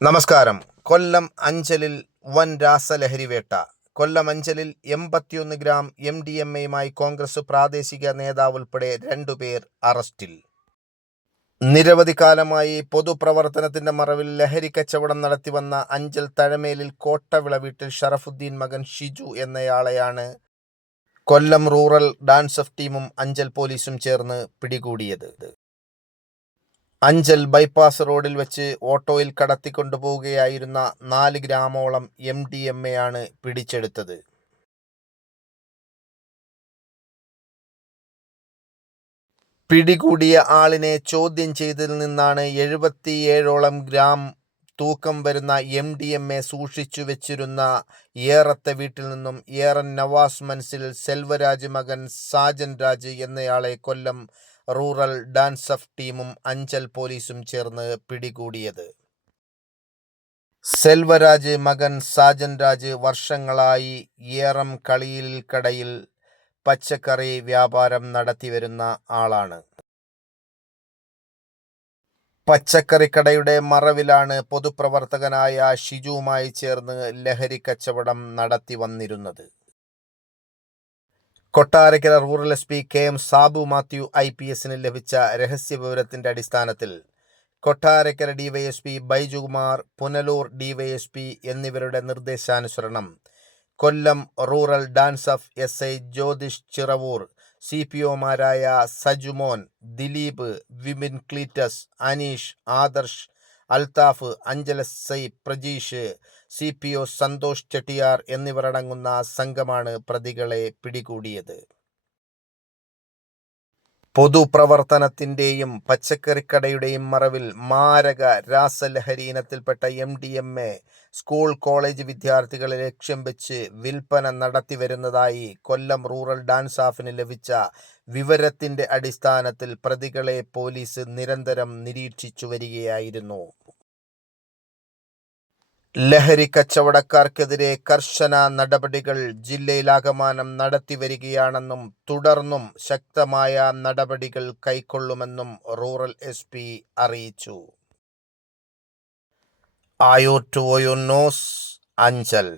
നമസ്കാരം. കൊല്ലം അഞ്ചലിൽ വൻ രാസലഹരി വേട്ട. കൊല്ലം അഞ്ചലിൽ 81 ഗ്രാം MDMA-യുമായി കോൺഗ്രസ് പ്രാദേശിക നേതാവ് ഉൾപ്പെടെ 2 പേർ അറസ്റ്റിൽ. നിരവധി കാലമായി പൊതുപ്രവർത്തനത്തിന്റെ മറവിൽ ലഹരി കച്ചവടം നടത്തിവന്ന അഞ്ചൽ തഴമേലിൽ കോട്ടവിള വീട്ടിൽ ഷറഫുദ്ദീൻ മകൻ ഷിജു എന്നയാളെയാണ് കൊല്ലം റൂറൽ ഡാൻസ് ഓഫ് ടീമും അഞ്ചൽ പോലീസും ചേർന്ന് പിടികൂടിയത്. അഞ്ചൽ ബൈപ്പാസ് റോഡിൽ വെച്ച് ഓട്ടോയിൽ കടത്തിക്കൊണ്ടുപോവുകയായിരുന്ന 4 ഗ്രാമോളം MDMA-യാണ് പിടിച്ചെടുത്തത്. പിടികൂടിയ ആളിനെ ചോദ്യം ചെയ്തതിൽ നിന്നാണ് 77ഓളം ഗ്രാം തൂക്കം വരുന്ന MDMA സൂക്ഷിച്ചു വെച്ചിരുന്ന ഏറത്തെ വീട്ടിൽ നിന്നും ഏറൻ നവാസ് മനസ്സിൽ സെൽവരാജ് മകൻ സാജൻ രാജ് എന്നയാളെ കൊല്ലം റൂറൽ ഡാൻസ് ഓഫ് ടീമും അഞ്ചൽ പോലീസും ചേർന്ന് പിടികൂടിയത്. സെൽവരാജ് മകൻ സാജൻ രാജ് വർഷങ്ങളായി ഏറം കളിയിൽ കടയിൽ പച്ചക്കറി വ്യാപാരം നടത്തിവരുന്ന ആളാണ്. പച്ചക്കറിക്കടയുടെ മറവിലാണ് പൊതുപ്രവർത്തകനായ ഷിജുവുമായി ചേർന്ന് ലഹരി കച്ചവടം നടത്തി വന്നിരുന്നത്. Kottarakkara rural SP KM Sabu Mathew IPSന് ലഭിച്ച രഹസ്യവിവരത്തിന്റെ അടിസ്ഥാനത്തിൽ കൊട്ടാരക്കര DYSP ബൈജുകുമാർ, പുനലൂർ DYSP എന്നിവരുടെ നിർദ്ദേശാനുസരണം Kollam rural DANSAF SI Jyothish Chiravoor, CPOമാരായ സജുമോൻ, ദിലീപ്, വിപിൻ ക്ലീറ്റസ്, അനീഷ്, ആദർശ്, അൽത്താഫ്, അഞ്ചൽ SI പ്രജീഷ്, CPO സന്തോഷ് ചെട്ടിയാർ എന്നിവരടങ്ങുന്ന സംഘമാണ് പ്രതികളെ പിടികൂടിയത്. പൊതുപ്രവർത്തനത്തിന്റെയും പച്ചക്കറിക്കടയുടെയും മറവിൽ മാരക രാസലഹരി ഇനത്തിൽപ്പെട്ട MDMA സ്കൂൾ കോളേജ് വിദ്യാർത്ഥികളെ ലക്ഷ്യം വെച്ച് വിൽപ്പന നടത്തിവരുന്നതായി കൊല്ലം റൂറൽ ഡാൻസ് ഓഫിന് ലഭിച്ച വിവരത്തിന്റെ അടിസ്ഥാനത്തിൽ പ്രതികളെ പോലീസ് നിരന്തരം നിരീക്ഷിച്ചു വരികയായിരുന്നു. ലഹരി കച്ചവടക്കാർക്കെതിരെ കർശന നടപടികൾ ജില്ലയിലാകമാനം നടത്തിവരികയാണെന്നും തുടർന്നും ശക്തമായ നടപടികൾ കൈക്കൊള്ളുമെന്നും റൂറൽ SP അറിയിച്ചു. Ayur two news, Anchal.